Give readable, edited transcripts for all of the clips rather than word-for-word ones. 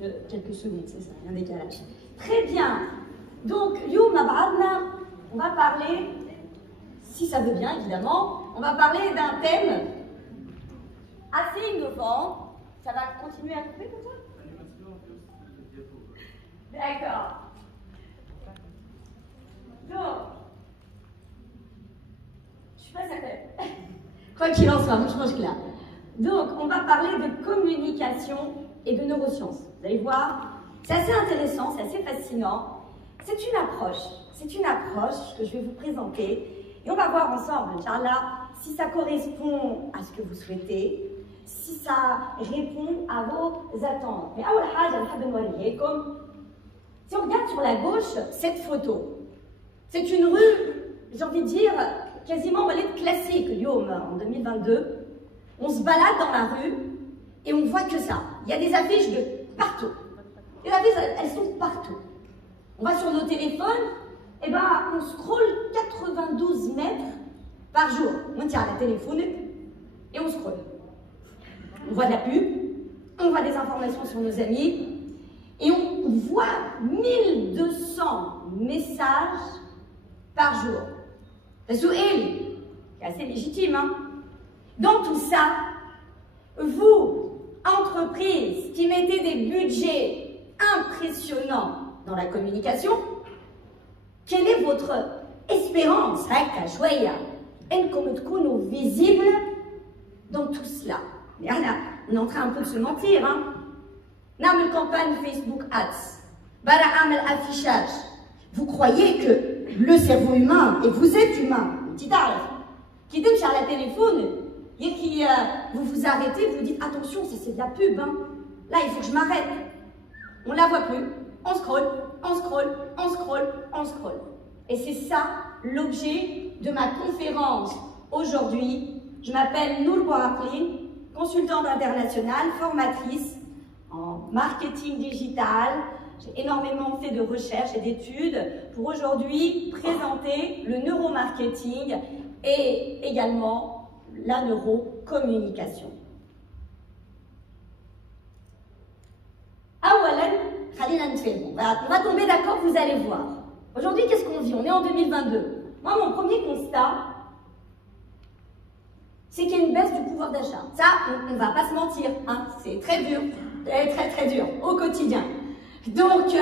de quelques secondes, c'est ça, un décalage. Très bien. Donc, Youm Abadna, on va parler, si ça veut bien évidemment, on va parler d'un thème assez innovant. Ça va continuer à couper comme ça? D'accord. Donc, je suis pas certaine. Quoi qu'il en soit, je pense que là. Donc, on va parler de communication et de neurosciences. Vous allez voir, c'est assez intéressant, c'est assez fascinant. C'est une approche que je vais vous présenter. Et on va voir ensemble, Inch'Allah, si ça correspond à ce que vous souhaitez, si ça répond à vos attentes. Mais si on regarde sur la gauche cette photo, c'est une rue, j'ai envie de dire, quasiment classique, en 2022. On se balade dans la rue et on voit que ça. Il y a des affiches de partout. Les affiches, elles sont partout. On va sur nos téléphones, et ben on scrolle 92 mètres par jour. On tient la téléphone et on scrolle. On voit de la pub, on voit des informations sur nos amis et on voit 1200 messages par jour. C'est assez légitime, hein? Dans tout ça, vous, entreprises qui mettez des budgets impressionnants dans la communication, quelle est votre espérance, visible dans tout cela? Mais là, on est en train un peu de se mentir, hein? Une campagne Facebook Ads, affichage. Vous croyez que le cerveau humain, et vous êtes humain, qui donne sur la téléphone, et qui vous vous arrêtez, vous dites attention, c'est de la pub, hein. Là il faut que je m'arrête. On la voit plus, on scrolle, on scrolle, on scrolle, on scrolle. Et c'est ça l'objet de ma conférence aujourd'hui. Je m'appelle Nour Bouaklin, consultante internationale, formatrice en marketing digital. J'ai énormément fait de recherches et d'études pour aujourd'hui présenter le neuromarketing et également la neurocommunication. On va tomber d'accord, vous allez voir. Aujourd'hui, qu'est-ce qu'on vit? On est en 2022. Moi, mon premier constat, c'est qu'il y a une baisse du pouvoir d'achat. Ça, on ne va pas se mentir, hein, c'est très dur, très dur, au quotidien. Donc,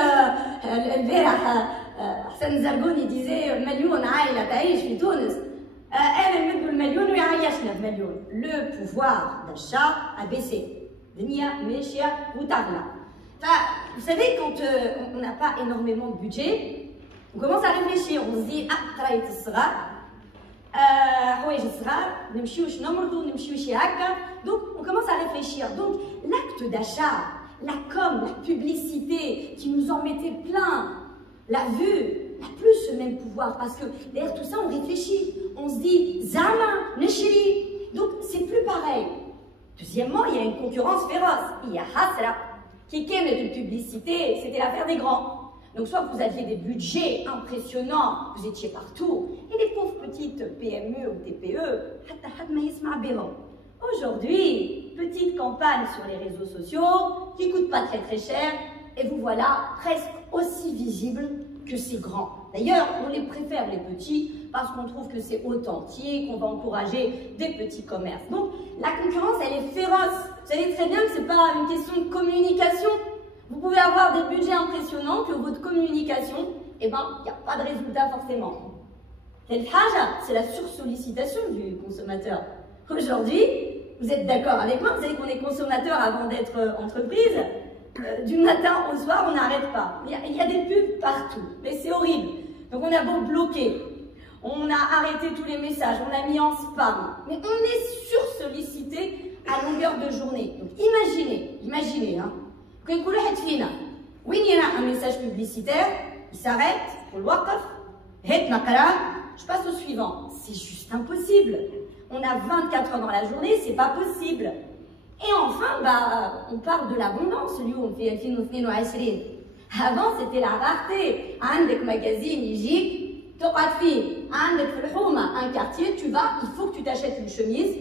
Hassan Zargoun, il disait le pouvoir d'achat a baissé. Vous savez, quand on n'a pas énormément de budget, on commence à réfléchir. On se dit, donc on commence à réfléchir. Donc l'acte d'achat, la com, la publicité qui nous en mettait plein, la vue, n'a plus ce même pouvoir parce que derrière tout ça on réfléchit, on se dit Zama, Neshri, donc c'est plus pareil. Deuxièmement, il y a une concurrence féroce. Il y a Hasra, qui est de publicité, c'était l'affaire des grands. Donc soit vous aviez des budgets impressionnants, vous étiez partout, et les pauvres petites PME ou TPE, aujourd'hui, petite campagne sur les réseaux sociaux, qui ne coûte pas très cher, et vous voilà presque aussi visible que ces grands. D'ailleurs, on les préfère les petits, parce qu'on trouve que c'est authentique, qu'on va encourager des petits commerces. Donc la concurrence, elle est féroce. Vous savez très bien que ce n'est pas une question de communication. Vous pouvez avoir des budgets impressionnants, que votre communication, eh ben, il n'y a pas de résultat forcément. C'est la sursollicitation du consommateur. Aujourd'hui, vous êtes d'accord avec moi, vous savez qu'on est consommateur avant d'être entreprise. Du matin au soir, on n'arrête pas. Il y a des pubs partout, mais c'est horrible. Donc on a beau bloquer, on a arrêté tous les messages, on l'a mis en spam, mais on est sursollicité à longueur de journée. Donc imaginez, hein. Quand il y a un message publicitaire, il s'arrête pour le waqf, je passe au suivant. C'est juste impossible. On a 24 heures dans la journée, c'est pas possible. Et enfin, on parle de l'abondance. On fait avant, c'était la rareté. Un magazine, un quartier, tu vas, il faut que tu t'achètes une chemise.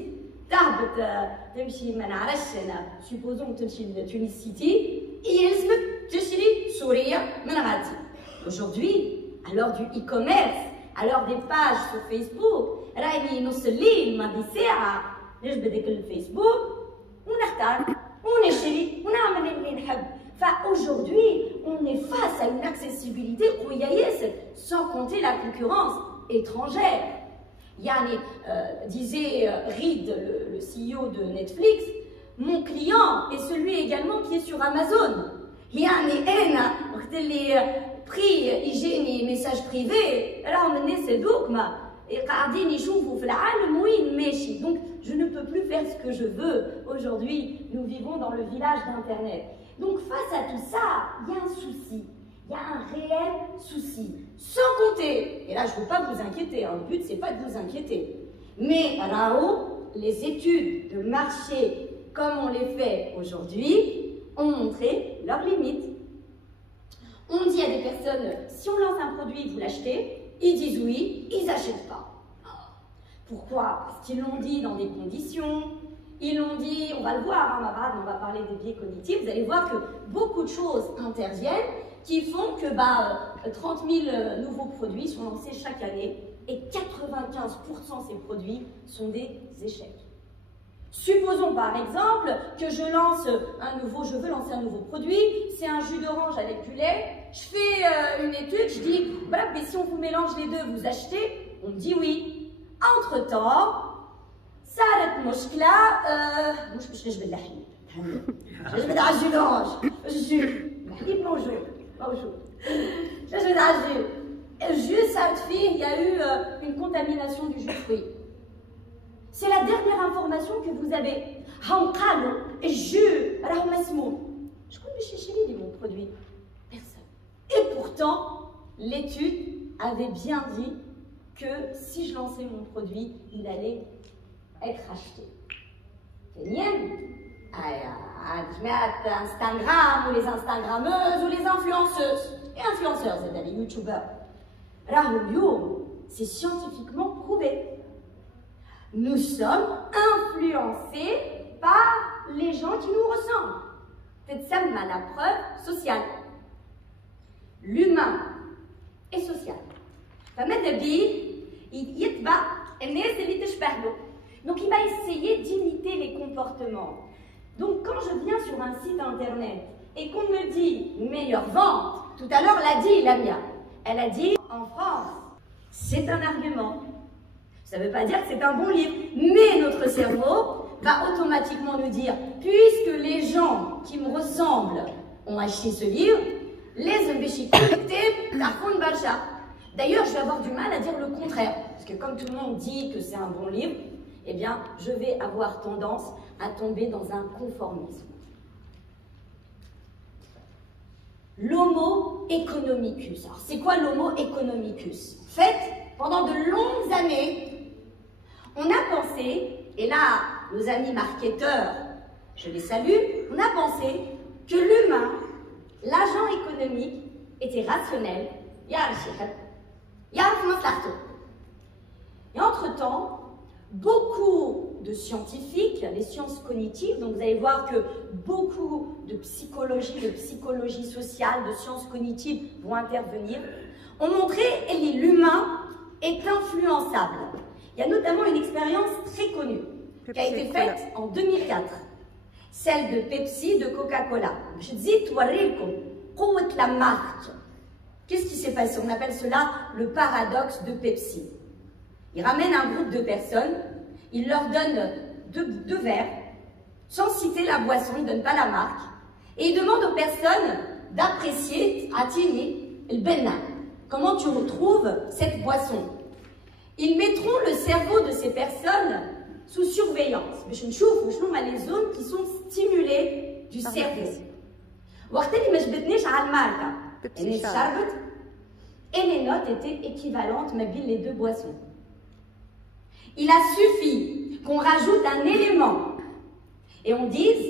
Supposons que tu es Tunis City, Aujourd'hui, à l'heure du e-commerce, à l'heure des pages sur Facebook, راني نص الليل ماضي ساعة نجبد الفيسبوك ونختار ونشري ونعمل اللي نحب. Aujourd'hui, on est face à une accessibilité sans compter la concurrence étrangère. Yani, disait Reed, le CEO de Netflix, mon client est celui également qui est sur Amazon. Yani, les prix hygiène message privé, donc je ne peux plus faire ce que je veux. Aujourd'hui, nous vivons dans le village d'Internet. Donc face à tout ça, il y a un souci, il y a un réel souci. Sans compter, et là je ne veux pas vous inquiéter, hein, le but c'est pas de vous inquiéter, mais là-haut, les études de marché comme on les fait aujourd'hui ont montré leurs limites. On dit à des personnes, si on lance un produit, vous l'achetez, ils disent oui, ils n'achètent pas. Pourquoi? Parce qu'ils l'ont dit dans des conditions. Ils l'ont dit, on va le voir, hein, on va parler des biais cognitifs, vous allez voir que beaucoup de choses interviennent qui font que 30 000 nouveaux produits sont lancés chaque année et 95% de ces produits sont des échecs. Supposons par exemple que je veux lancer un nouveau produit, c'est un jus d'orange avec du lait, je fais une étude, je dis, voilà, mais si on vous mélange les deux, vous achetez? On me dit oui. Entre-temps, صارت مشكلة مش باش نجبد الحليب نجبد على الجو دورانج الحليب موجود نجبد على الجو الجو صارت فيه il y a eu une contamination du jus de fruits. C'est la dernière information que vous avez. هم قالوا الجو راهو مسموم. شكون باش يشري لي mon produit? Personne. Et pourtant, l'étude avait bien dit que si je lançais mon produit, il allait être acheté. Instagram ou les Instagrammeuses ou les influenceuses et influenceurs, c'est-à-dire les youtubeurs. C'est scientifiquement prouvé. Nous sommes influencés par les gens qui nous ressemblent. C'est ça la preuve sociale. L'humain est social. Donc il va essayer d'imiter les comportements. Donc quand je viens sur un site internet et qu'on me dit meilleure vente, tout à l'heure l'a dit Lamia, elle a dit en France, c'est un argument. Ça ne veut pas dire que c'est un bon livre, mais notre cerveau va automatiquement nous dire, puisque les gens qui me ressemblent ont acheté ce livre, les D'ailleurs, je vais avoir du mal à dire le contraire, parce que comme tout le monde dit que c'est un bon livre, eh bien, je vais avoir tendance à tomber dans un conformisme. L'homo economicus. Alors, c'est quoi l'homo economicus? En fait, pendant de longues années, on a pensé, et là, nos amis marketeurs, je les salue, on a pensé que l'humain, l'agent économique, était rationnel, et entre-temps, beaucoup de scientifiques, les sciences cognitives, donc vous allez voir que beaucoup de psychologie sociale, de sciences cognitives vont intervenir, ont montré que l'humain est influençable. Il y a notamment une expérience très connue qui a été faite en 2004, celle de Pepsi, de Coca-Cola. Je dis, la marque. Qu'est-ce qui s'est passé? On appelle cela le paradoxe de Pepsi. Ils ramènent un groupe de personnes, ils leur donnent deux verres, sans citer la boisson, ils ne donnent pas la marque, et ils demandent aux personnes d'apprécier, le benna, comment tu retrouves cette boisson. Ils mettront le cerveau de ces personnes sous surveillance. Mais je trouve les zones qui sont stimulées du cerveau. Et les notes étaient équivalentes, mais les deux boissons. Il a suffi qu'on rajoute un élément et on dise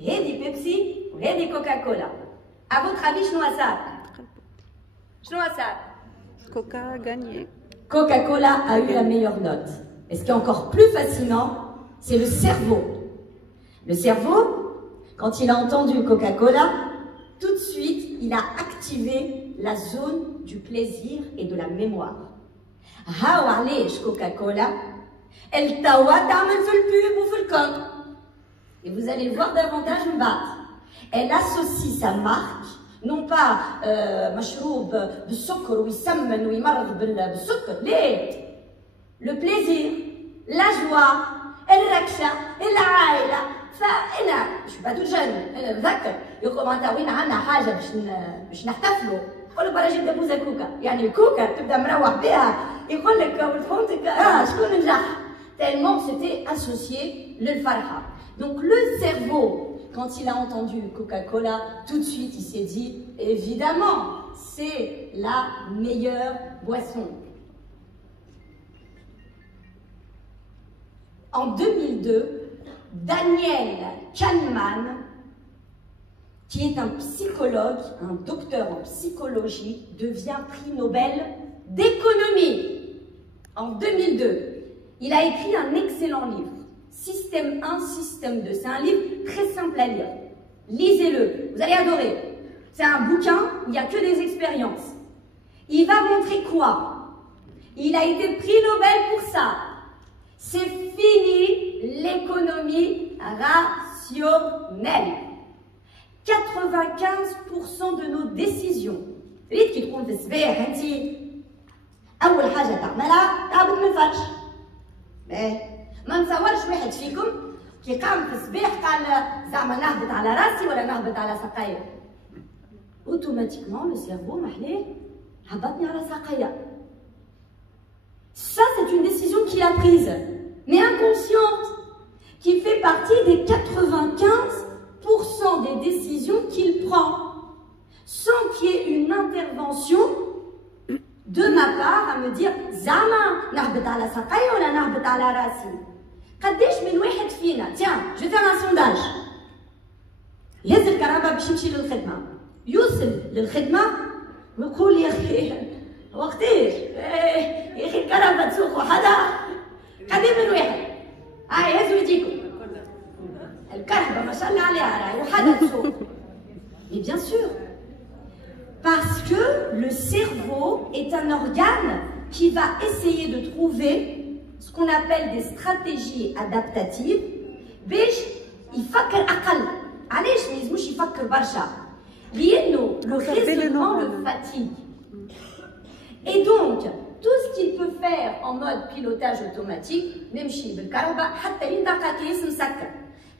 hey des Pepsi, hey des Coca-Cola. À votre avis, Coca a gagné. Coca-Cola a eu la meilleure note. Et ce qui est encore plus fascinant, c'est le cerveau. Le cerveau, quand il a entendu Coca-Cola, tout de suite, il a activé la zone du plaisir et de la mémoire. هاو علاش Coca-Cola elle tawa تعمل في البوب وفي الكونت. Et vous allez le voir davantage me battre. Elle associe sa marque non pas مشروب بالسكر ويسمن ويمرض بالسكر. ليه؟ Le plaisir, la joie, الركشة, العائلة. فأنا مش pas toute jeune أنا بذكر يقول أنت وين عندنا حاجة باش نحتفلوا يقول لك برا جيب دبوزة كوكا. يعني الكوكا تبدا مروح بها يقول لك فهمتك شكون نجح. Tellement c'était associé للفرحة. Donc le cerveau, quand il a entendu Coca-Cola, tout de suite il s'est dit évidemment c'est la meilleure boisson. En 2002, Daniel Kahneman, qui est un psychologue, un docteur en psychologie, devient prix Nobel d'économie. En 2002, il a écrit un excellent livre, Système 1, Système 2. C'est un livre très simple à lire. Lisez-le, vous allez adorer. C'est un bouquin où il n'y a que des expériences. Il va montrer quoi? Il a été prix Nobel pour ça. C'est fini l'économie rationnelle. 95% de nos décisions. ريت كي تكون في الصباح انت اول حاجه تعملها تعبد من الفرش. ما نتصورش واحد فيكم كي قام في الصباح قال زعما نهبط على راسي ولا نهبط على ساقيا. اوتوماتيكمون لو سيرفو محليه هبطني على ساقيا. Ça, c'est une décision qu'il a prise, mais inconsciente, qui fait partie des 95% des décisions qu'il prend, sans qu'il y ait une intervention de ma part à me dire Zama, nahbet ala saqaya ou nahbet ala rasi. قداش من واحد فينا tiens, je vais faire un sondage. يهز الكهرباء باش يمشي للخدمة. يوصل للخدمة ويقول يا أخي وقتاش؟ يا أخي الكهرباء تسوق وحدها. قدام من واحد. هاي هزوا يديكم. الكهرباء ما شاء الله عليها راهي وحدها تسوق. Mais bien sûr. Parce que le cerveau est un organe qui va essayer de trouver ce qu'on appelle des stratégies adaptatives باش يفكر أقل. علاش ما يلزموش يفكر برشا؟ لأنه le raisonnement le fatigue. Et donc, tout ce qu'il peut faire en mode pilotage automatique, نمشي بالكهرباء حتى لين تلقى كيس مسكر.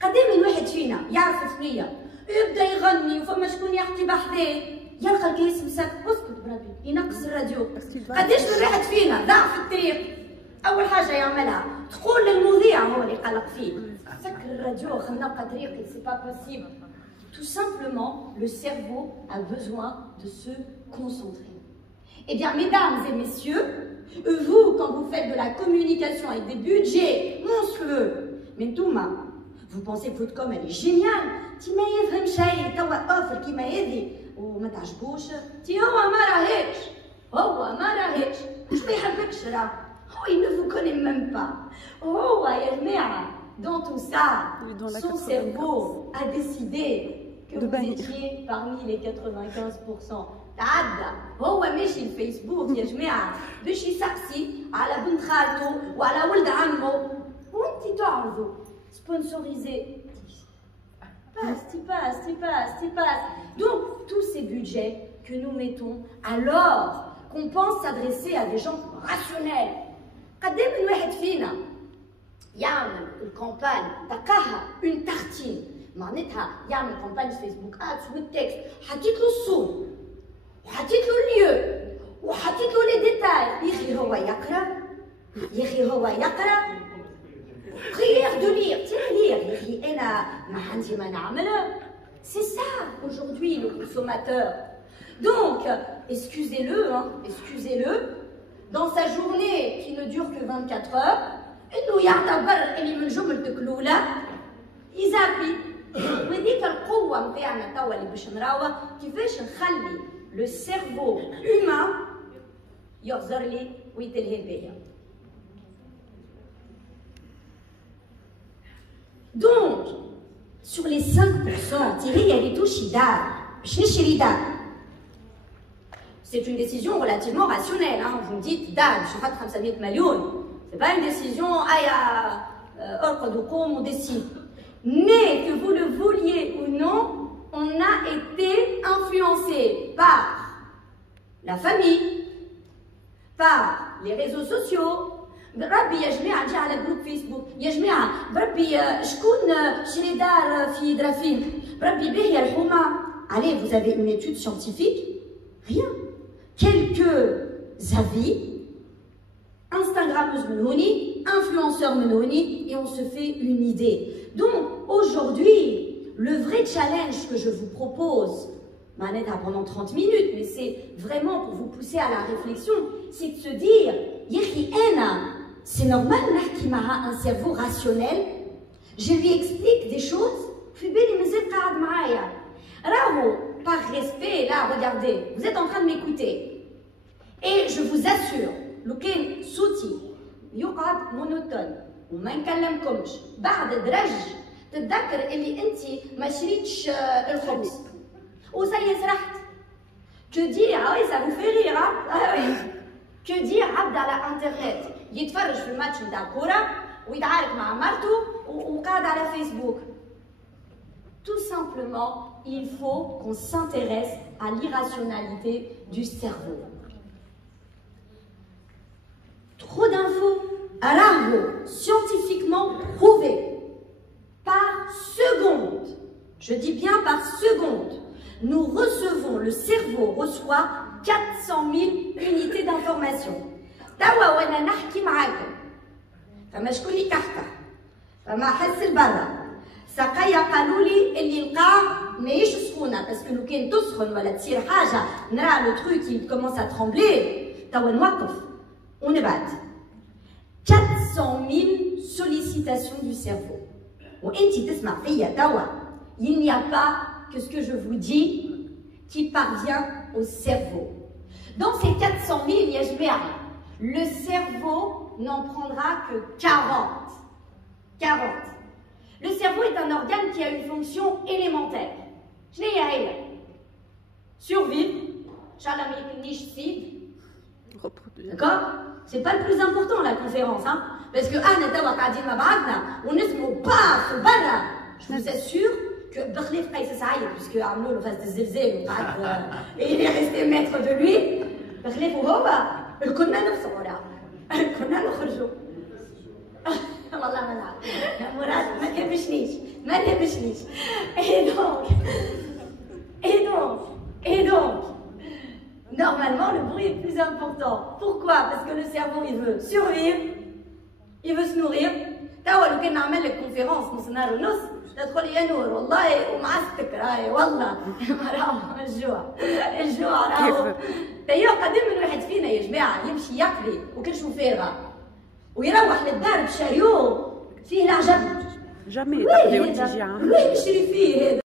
قدام من واحد فينا يعرف ثنية يبدا يغني وفما شكون يحكي بحذاه يلقى الكيس مسكر اسكت بربي ينقص الراديو. قداش من واحد فينا ضاع في الطريق اول حاجه يعملها تقول للمذيع هو اللي قلق فيه سكر الراديو خلينا نلقى طريقي سي با بوسيبل. Tout simplement, le cerveau a besoin de se concentrer. Eh bien, mesdames et messieurs, vous, quand vous faites de la communication avec des budgets monstrueux, mais Touma, vous pensez que votre com elle est géniale, tu ما يفهم شيء توا اوفر كيما هذه وما تعجبوش تي هو ما راهيش مش ما يحبكش راه هو il ne vous connaît même pas. هو يا جماعه dans tout ça son cerveau a décidé que vous étiez parmi les 95%. تعدى هو ماشي الفيسبوك يا جماعه باش يسقسي على بنت خالته وعلى ولد عمه وانت تعرضوا sponsorisé. Passe. Donc, tous ces budgets que nous mettons alors qu'on pense s'adresser à des gens rationnels. قدام من واحد فينا يعمل الكامباني تلقاها une tartine معناتها يعمل كامباني فيسبوك ادز والتكست حطيت له الصوت وحطيت له اليو وحطيت له لي ديتاي يا اخي هو يقرا prière de lire, tiens lire, c'est ça aujourd'hui le consommateur. Donc, excusez-le, dans sa journée qui ne dure que 24 heures, إنه يعتبر اللي من جملة كلولة يزابي. وهذيك القوة متاعنا توا اللي باش نراوها كيفاش نخلي le cerveau humain يغزر لي ويتلهي بيا. Donc, sur les 5%, تيري يا ريتو شي دار C'est une décision relativement rationnelle. Hein. Vous me dites, Dad, je suis pas 500 millions. C'est pas une décision, on décide. Mais que vous le vouliez ou non, on a été influencé par la famille, par les réseaux sociaux. بربي يا جماعة نجي على جروب فيسبوك يا جماعة بربي شكون شني دار في درافين بربي باهية الحومة. Allez, vous avez une étude scientifique? Rien. Quelques avis, Instagrammeuse Menouni, influenceur Menouni, et on se fait une idée. Donc aujourd'hui, le vrai challenge que je vous propose, Manetta pendant 30 minutes, mais c'est vraiment pour vous pousser à la réflexion, c'est de se dire, Yéhi Ena, c'est normal qu'il a un cerveau rationnel. Je lui explique des choses. Par respect, là, regardez, vous êtes en train de m'écouter. Et je vous assure, لوكان صوتي يقعد مونوتون وما نكلمكمش بعد درج تتذكر اللي انت ما شريتش الخبز وسي سرحت. Que dire, ah oui, ça vous fait rire, hein? Ah oui. Que dire عبد على انترنت يتفرج في الماتش نتاع الكورة ويتعارك مع مرته وقاعد على فيسبوك. Tout simplement, il faut qu'on s'intéresse à l'irrationalité du cerveau. Trop d'infos, alors scientifiquement prouvé, par seconde, je dis bien par seconde, nous recevons, le cerveau reçoit 400 000 unités d'information. توا وانا نحكي معاكم فما شكون اللي كحكه فما حس البرة سقايا قالوا لي اللي القاع ماهيش سخونه باسكو لو كان تسخن ولا تصير حاجه نرى لو تروك il commence à trembler توا نوقف ونبعد. 400 000 sollicitations du cerveau. وانتي تسمع فيا توا il n'y a pas que ce que je vous dis qui parvient au cerveau. Dans ces 400 000 يا جماعه le cerveau n'en prendra que 40. 40. Le cerveau est un organe qui a une fonction élémentaire. Je l'ai dit. Survivre. D'accord? C'est pas le plus important la conférence. Hein? Parce que je vous assure que puisque Arnaud le fasse des zélzés, et il est resté maître de lui. كنا نفصل كنا نخرجوا والله ما نعرف يا مراد ما تهبشنيش ما تهبشنيش et donc normalement le bruit est plus important. Pourquoi? Parce que le cerveau il veut survivre, il veut se nourrir. توا لو كان نعمل لك كونفيرونس نص نهار ونص تدخل يا نور والله ومعستك راهي والله راهو الجوع راهو. تايو قدم من واحد فينا يا جماعه يمشي يقضي وكل شوفيره ويروح للدار بشاريو فيه العجب. جامي تقضي وتجي وين نشري فيه هذا؟